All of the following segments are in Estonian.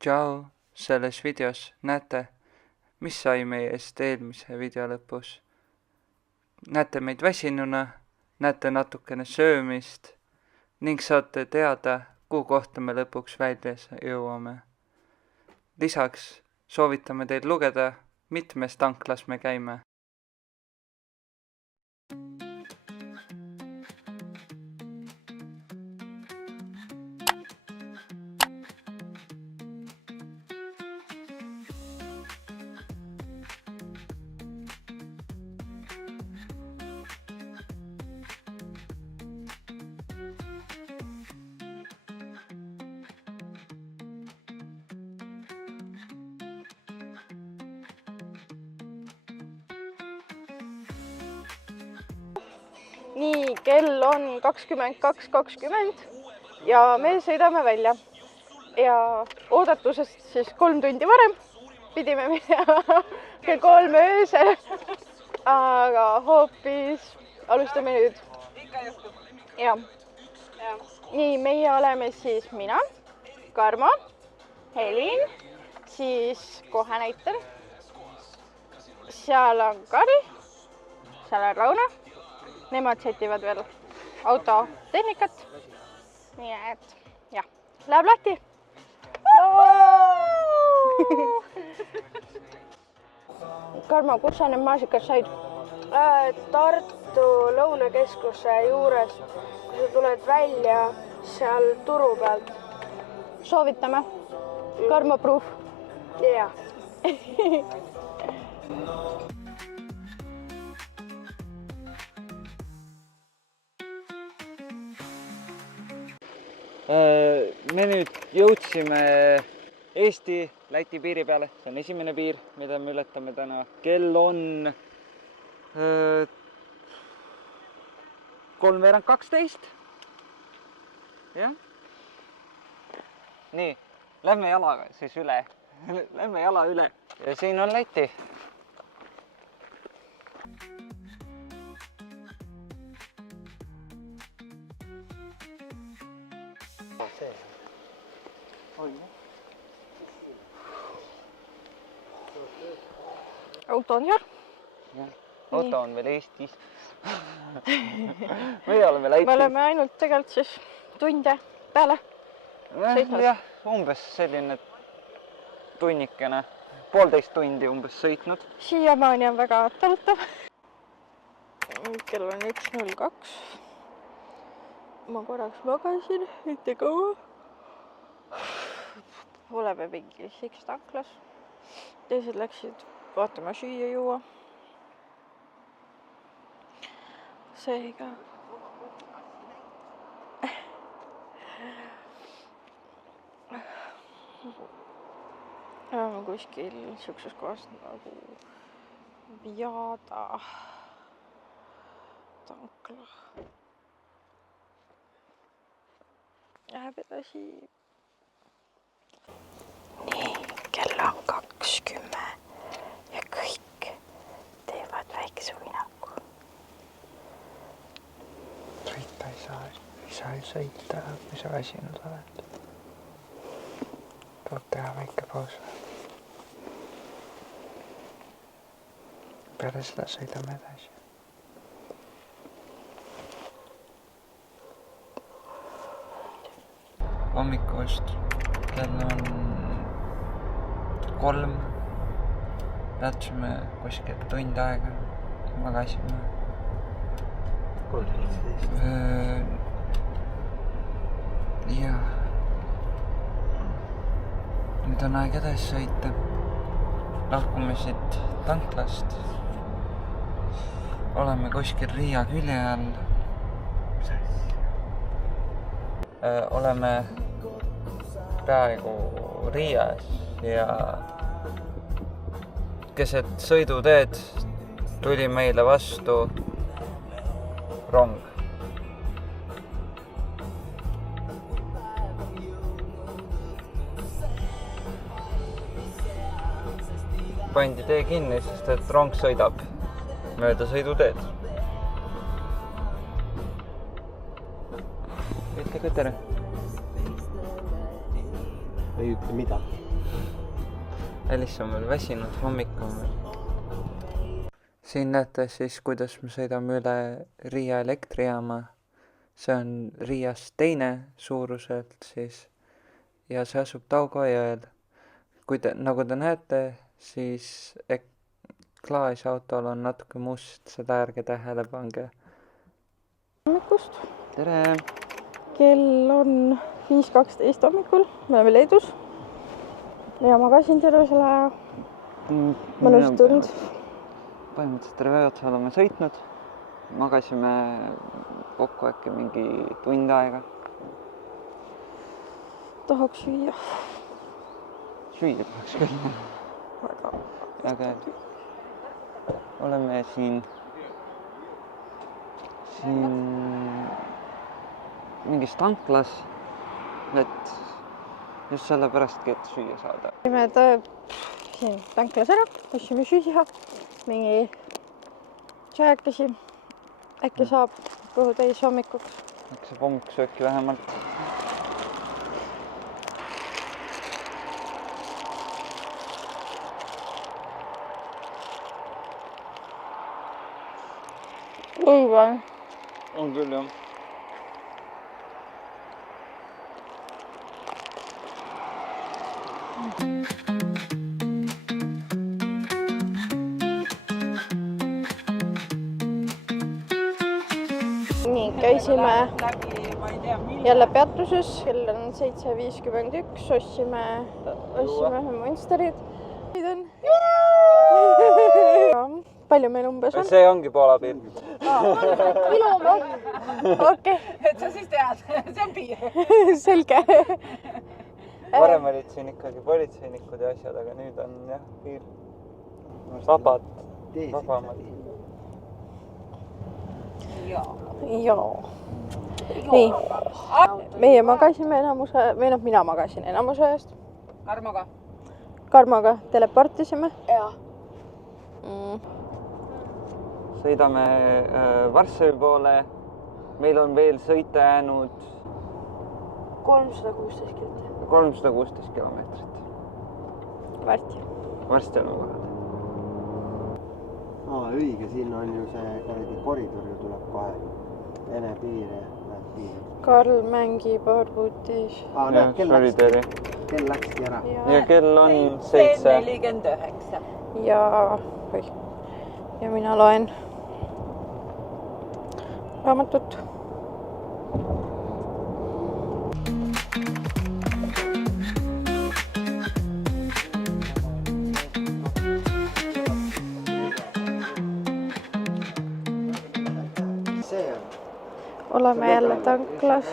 Tšau, selles videos näete, mis sai meiest eelmise video lõpus. Näete meid väsinuna, näete natukene söömist ning saate teada, kuhu kohta me lõpuks välja jõuame. Lisaks soovitame teil lugeda, mitmes tanklas me käime. Nii, kell on 22.20 ja me sõidame välja. Ja oodatusest siis 3 tundi varem pidime minema kell 3 öösel. Aga hoopis alustame nüüd. Ja. Nii, meie oleme siis mina, Karmo, Helin, siis kohe näitan. Seal on Kari, seal on Rauna. Nemad setivad veel autotehnikat. Nii et jah, läheb lahti. Karmo, kus sa need maasikad said? Tartu Lõunakeskuse juures, kui sa tuled välja seal turu pealt. Soovitame. Karmo proof. Jah. Me nüüd jõudsime Eesti-Läti piiri peale. See on esimene piir, mida me ületame täna. Kell on 11:45. Jah. Nii, lähme jalaga siis üle. Lähme jala üle. Ja siin on Läti. Auto on seal. Auto on veel Eestis. Meie oleme Lätis. Me oleme ainult tegelikult siis tunde peale sõitnud. Jah, umbes selline tunnikene, 1,5 tundi umbes sõitnud. Siiamaani on väga talutav. Kell on 1:02. Ma korraks magasin, mitte kaua. Oleme mingis X-tanklas. Teised läksid vaatama süüa juua. Seega. Oleme kuskil siukses kohas nagu Viada tankla. Läheb edasi. Nii, kell on 20 ja kõik teevad väikse uinaku. Sõita ei saa sõita, kui sa väsinud oled. Tuleb teha väike paus. Peale seda sõidame edasi. Hommikust kell on 3. Peatusime kuskil tund aega. Magasime. 3:15. Jah. Nüüd on aeg edasi sõita. Lahkume siit tanklast. Oleme kuskil Riia külje all. Oleme peaaegu Riias ja keset sõiduteed tuli meile vastu rong. Pandi tee kinni, sest et rong sõidab mööda sõiduteed. Ütle tere. ei ütle mida. Elis on veel väsinud, hommik on veel. Siin näete siis, kuidas me sõidame üle Riia elektrijaama. See on Riiast teine suuruselt siis ja see asub Taugo jõel. Nagu te näete, siis klaasiautol on natuke must, seda ärge tähele pange. Hommikust. Tere! Kell on 5:12 hommikul, me oleme Leedus ja magasin terve selle aja. Mõnus tund. Põhimõtteliselt terve otsa oleme sõitnud. Magasime kokku äkki mingi tund aega. Tahaks süüa. Süüa tahaks küll. Aga oleme siin mingis tanklas, et just sellepärastki, et süüa saada. Me siin tanklas ära, võtsime süüa, mingi tšajakesi. Äkki saab kõhu täis hommikuks. Äkki saab hommikusööki vähemalt. Õivan. On küll, jah. Nii, käisime jälle peatuses, kell on 7:51, ostsime ühe Monsterid. Palju meil umbes on? See ongi Poola piir. Kilomeetrit. Okei. Et sa siis tead, see on piir. Selge. Varem olid siin ikkagi politseinikud ja asjad, aga nüüd on jah piir. Vabamad. Joo. Nii. Meie magasime mina magasin enamuse eest. Karmoga teleportisime. Jaa. Sõidame Varssavi poole. Meil on veel sõita jäänud 316 kilomeetrit. 316 kilomeetrit. Varsti oleme kohal. Õige, siin on ju see koridor ju tuleb kohe. Vene piir ja läheb piir. Karl mängib arvutis. Kell läkski ära. Ja kell on 7:49. Ja mina loen raamatut. Oleme jälle tanklas.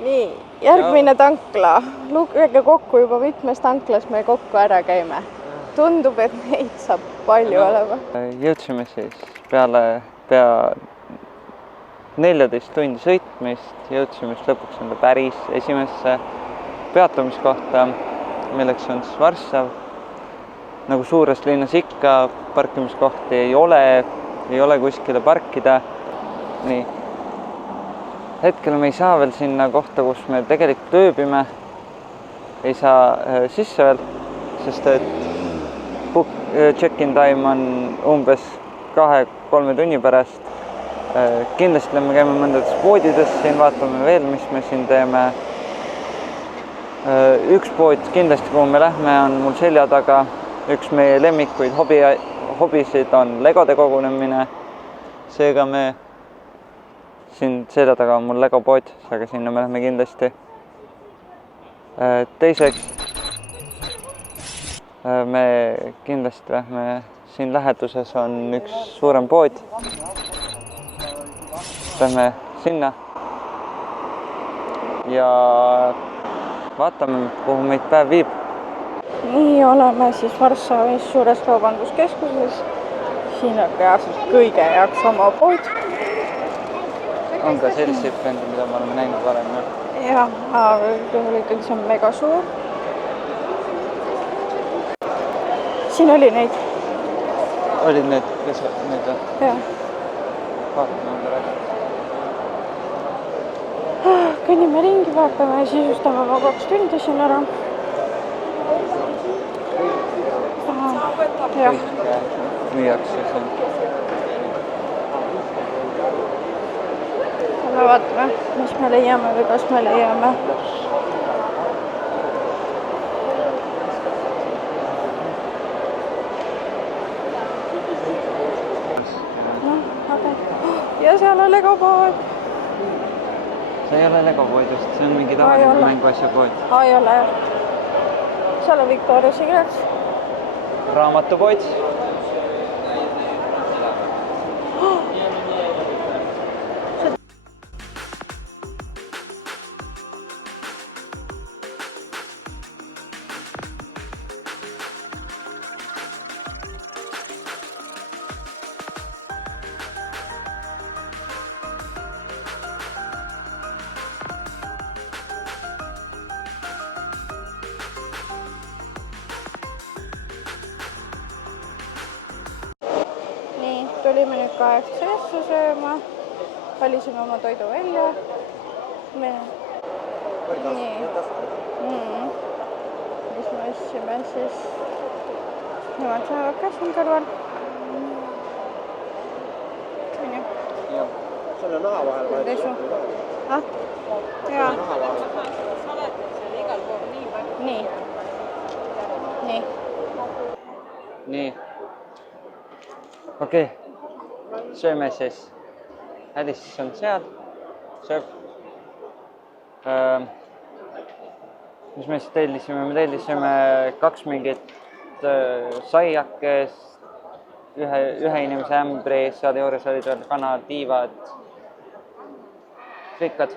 Nii, järgmine tankla. Lugege kokku juba mitmes tanklas me kokku ära käime. Tundub, et neid saab palju olema. Jõudsime siis pea 14 tundi sõitmist. Jõudsime lõpuks enda päris esimesse peatumiskohta, milleks on siis Varssav. Nagu suures linnas ikka, parkimiskohti ei ole kuskile parkida. Nii. Hetkel me ei saa veel sinna kohta, kus me tegelikult ööbime. Ei saa sisse veel, sest et check-in time on umbes 2-3 tunni pärast. Kindlasti me käime mõndades poodides siin, vaatame veel, mis me siin teeme. Üks pood kindlasti, kuhu me lähme, on mul selja taga. Üks meie lemmikuid hobisid on legode kogunemine. Seega siin selja taga on mul Lego pood, aga sinna me lähme kindlasti. Teiseks, me kindlasti lähme, siin läheduses on üks suurem pood, lähme sinna ja vaatame, kuhu meid päev viib. Nii oleme siis Varssavis suures kaubanduskeskuses. Siin on reaalselt kõige jaoks oma pood. On ka selliseid brändi, mida ma olen näinud varem. Jah, aga ikkagi see on mega suur. Siin oli neid. Olid need, kes need on? Jah. Vaatame enda räägi. Kõnnime ringi, vaatame ja sisustame oma 2 tundi siin ära. Jah. Müüakse siin. Me vaatame, mis me leiame või kas me leiame. Ja seal on Legopood. See ei ole Legopood just, see on mingi tavaline mänguasja pood. Ei ole. Seal on Victoria's Secret. Raamatupood. Nii, tulime nüüd KFC-sse sööma. Valisime oma toidu välja. Nii. Mis me ostsime siis? Nemad saavad ka siin kõrval. Selle naha vahel Desu. Jaa. Nii. Nii. Nii. Okei. Sööme siis. Alice on seal. Sööb. Mis me siis tellisime? Me tellisime 2 mingit saiakest, ühe inimese ämbri, seal juures olid veel kanatiivad, rikkad,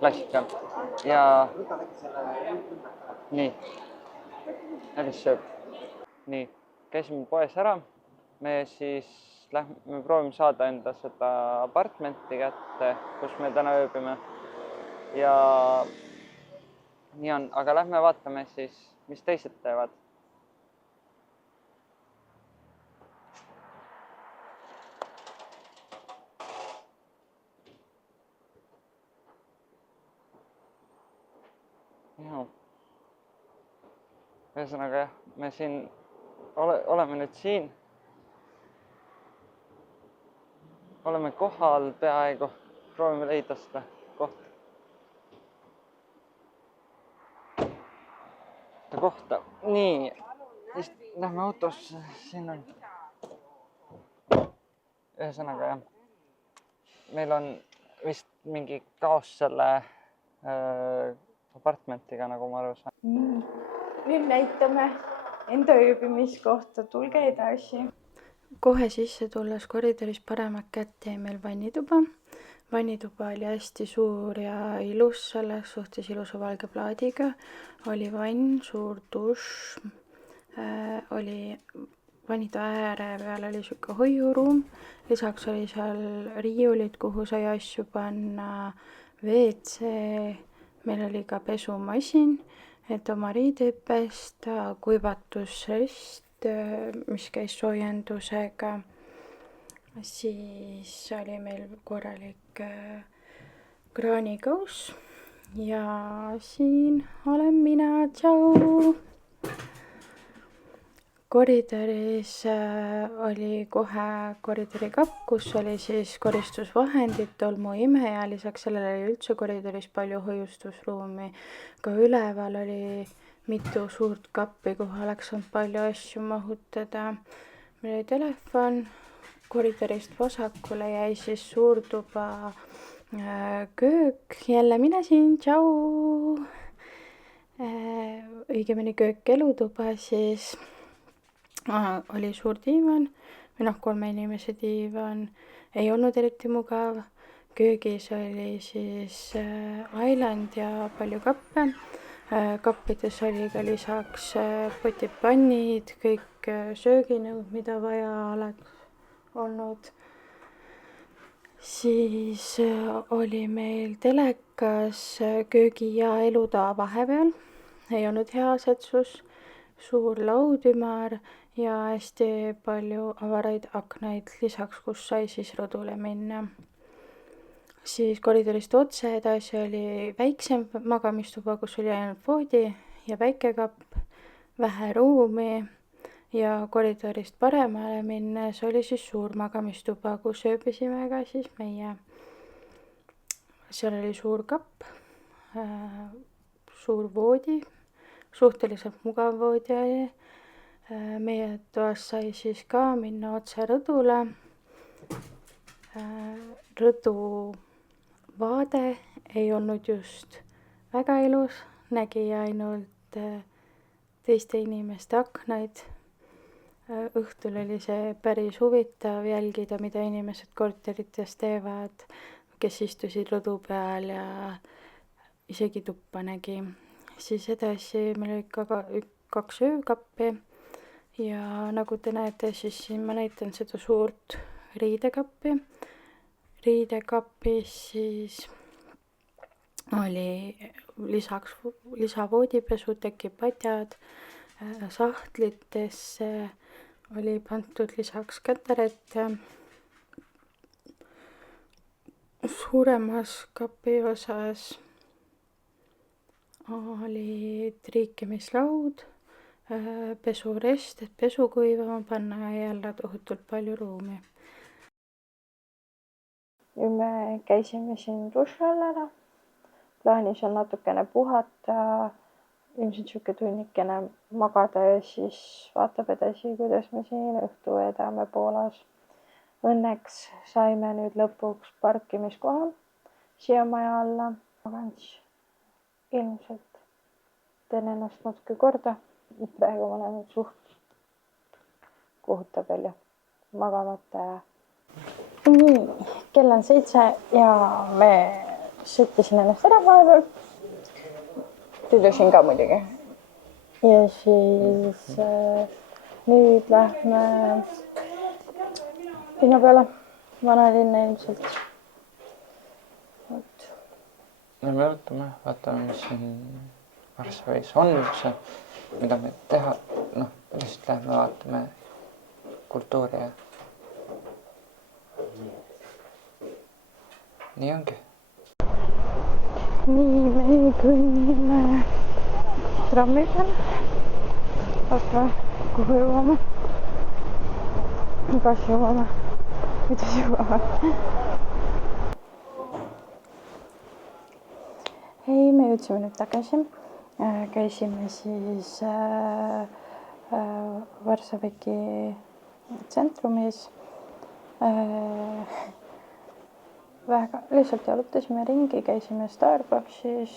klassika. Ja nii, Alice sööb. Nii, käisime poes ära. Me siis me proovime saada enda seda apartmenti kätte, kus me täna ööbime. Ja nii on, aga lähme vaatame siis, mis teised teevad. Ühesõnaga jah, me siin oleme nüüd siin. Oleme kohal peaaegu, proovime leida seda kohta. Nii, lähme autosse, siin on. Ühesõnaga jah, meil on vist mingi kaos selle apartmentiga, nagu ma aru saan. Nüüd näitame enda ööbimiskohta, tulge edasi. Kohe sisse tulles koridoris paremat kätt jäi meil vannituba. Vannituba oli hästi suur ja ilus, selles suhtes ilusa valge plaadiga. Oli vann, suur dušš, oli vannitoa ääre peal oli siuke hoiuruum. Lisaks oli seal riiulid, kuhu sai asju panna, WC, meil oli ka pesumasin, et oma riideid pesta, kuivatusrist, mis käis soojendusega. Siis oli meil korralik kraanikõus ja siin olen mina, tšau! Koridoris oli kohe koridorikapp, kus oli siis koristusvahendid, tolmuime ja lisaks sellele oli üldse koridoris palju hoiustusruumi. Ka üleval oli mitu suurt kappi, kuhu oleks olnud palju asju mahutada. Meil oli telefon. Koridorist vasakule jäi siis suurtuba köök. Jälle mina siin, tšau! Õigemini köök elutuba siis oli suur diivan, või 3 inimese diivan, ei olnud eriti mugav. Köögis oli siis island ja palju kappe. Kappides oli ka lisaks potipannid, kõik sööginõud, mida vaja oleks olnud. Siis oli meil telekas köögi ja elutoa vahepeal, ei olnud hea asetsus, suur laudümar ja hästi palju avaraid aknaid lisaks, kus sai siis rõdule minna. Siis koridorist otse edasi oli väiksem magamistuba, kus oli ainult voodi ja väikekapp, vähe ruumi ja koridorist paremale minnes oli siis suur magamistuba, kus ööbisime ka siis meie. Seal oli suur kapp, suur voodi, suhteliselt mugav voodi oli. Meie toast sai siis ka minna otse rõdule. Rõdu vaade ei olnud just väga ilus, nägi ainult teiste inimeste aknaid. Õhtul oli see päris huvitav jälgida, mida inimesed korterites teevad, kes istusid rõdu peal ja isegi tuppa nägi. Siis edasi meil oli ka 2 öökappi ja nagu te näete, siis siin ma näitan seda suurt riidekappi. Riidekapis siis oli lisaks lisavoodipesu, tekipadjad, sahtlitesse oli pandud lisaks käterette. Suuremas kapi osas oli triikimislaud, pesurest, et pesu kuivama panna ja jälle tohutult palju ruumi. ja me käisime siin duši all ära. Plaanis on natukene puhata, ilmselt sihuke tunnikene magada ja siis vaatab edasi, kuidas me siin õhtu veedame Poolas. Õnneks saime nüüd lõpuks parkimiskoha siia maja alla. Aga ilmselt teen ennast natuke korda. Praegu ma olen suht kohutav veel ja magamata ja nii, kell on 7 ja me sõttisin ennast ära vahepeal. Tüdrusin ka muidugi. Ja siis nüüd lähme linna peale, vanalinna ilmselt. No me ootame, vaatame, mis siin Varssavis on üldse, mida me teha, lihtsalt lähme vaatame kultuuri ja nii ongi. Nii, me kõnnime trammi peal. Vaatame, kuhu jõuame. Kas jõuame? Kuidas jõuame? Ei, me jõudsime nüüd tagasi. Käisime siis Varssaviki tsentrumis. Lihtsalt jalutasime ringi, käisime Starbucksis.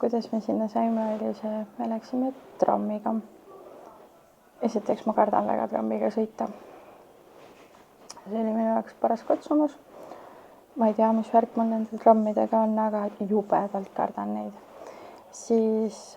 Kuidas me sinna saime, oli see, me läksime trammiga. Esiteks ma kardan väga trammiga sõita. See oli minu jaoks paras katsumus. Ma ei tea, mis värk mul nende trammidega on, aga jubedalt kardan neid. Siis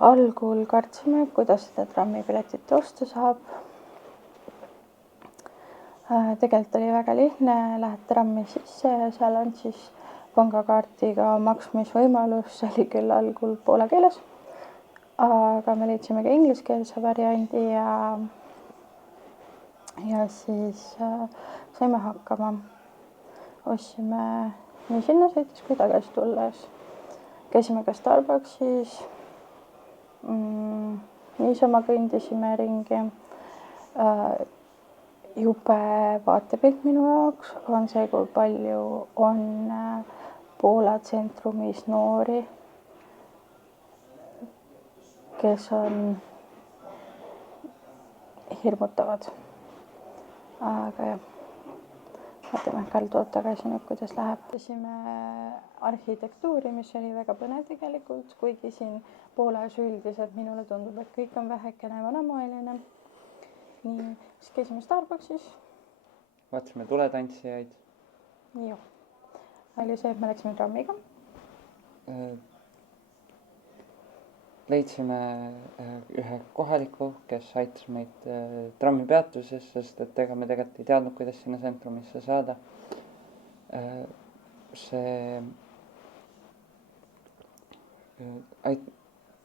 algul kartsime, kuidas seda trammipiletit osta saab. Tegelikult oli väga lihtne, lähed trammi sisse ja seal on siis pangakaardiga maksmisvõimalus, see oli küll algul poola keeles, aga me leidsime ka ingliskeelse variandi ja siis saime hakkama. Ostsime nii sinna sõites kui tagasi tulles. Käisime ka Starbucksis, niisama kõndisime ringi. Jube vaatepilt minu jaoks on see, kui palju on Poola tsentrumis noori, kes on hirmutavad. Aga jah, vaatame kalduvalt tagasi nüüd, kuidas läheb. Käisime arhitektuuri, mis oli väga põnev tegelikult, kuigi siin Poolas üldiselt minule tundub, et kõik on vähekene vanamoeline. nii, siis käisime Starbucksis. Vaatasime tuletantsijaid. Joo. Oli see, et me läksime trammiga. Leidsime ühe kohaliku, kes aitas meid trammipeatuses, sest et ega me tegelikult ei teadnud, kuidas sinna sentrumisse saada. See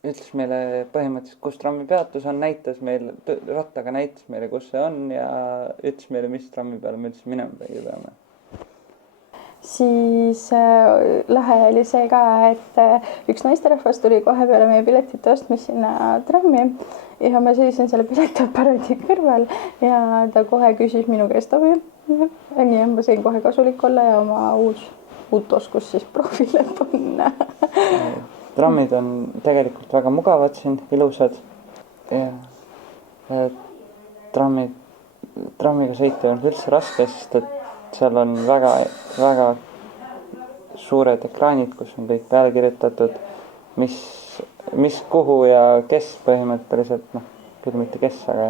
ütles meile põhimõtteliselt, kus trammipeatus on, näitas meil, rattaga näitas meile, kus see on ja ütles meile, mis trammi peale me üldse minema peame. Siis lahe oli see ka, et üks naisterahvas tuli kohe peale meie piletite ostmist sinna trammi ja ma seisin selle piletiaparaadi kõrval ja ta kohe küsis minu käest abi. Nii, ma sain kohe kasulik olla ja oma uut oskust siis proovile panna. Trammid on tegelikult väga mugavad siin, ilusad ja trammiga sõita on üldse raske, sest et seal on väga suured ekraanid, kus on kõik peale kirjutatud, mis kuhu ja kes põhimõtteliselt, küll mitte kes, aga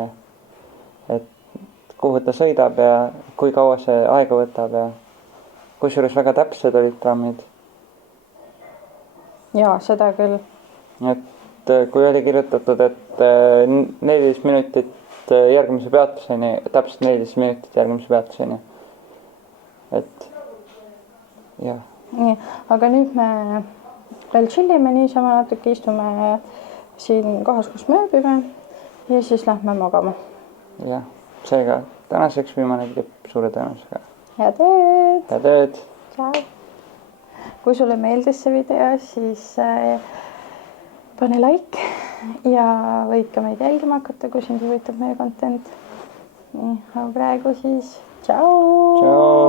et kuhu ta sõidab ja kui kaua see aega võtab ja kusjuures väga täpsed olid trammid. Jaa, seda küll. Et kui oli kirjutatud, et 14 minutit järgmise peatuseni, täpselt 14 minutit järgmise peatuseni. Et jah. Nii, aga nüüd me veel chillime niisama natuke, istume siin kohas, kus me ööbime ja siis lähme magama. Jah, seega tänaseks viimane klipp suure tõenäosusega. Head ööd! Head ööd! Ciao! Kui sulle meeldis see video, siis pane like ja võid ka meid jälgima hakata, kui sind huvitab meie content. Nii, aga praegu siis ciao! Ciao!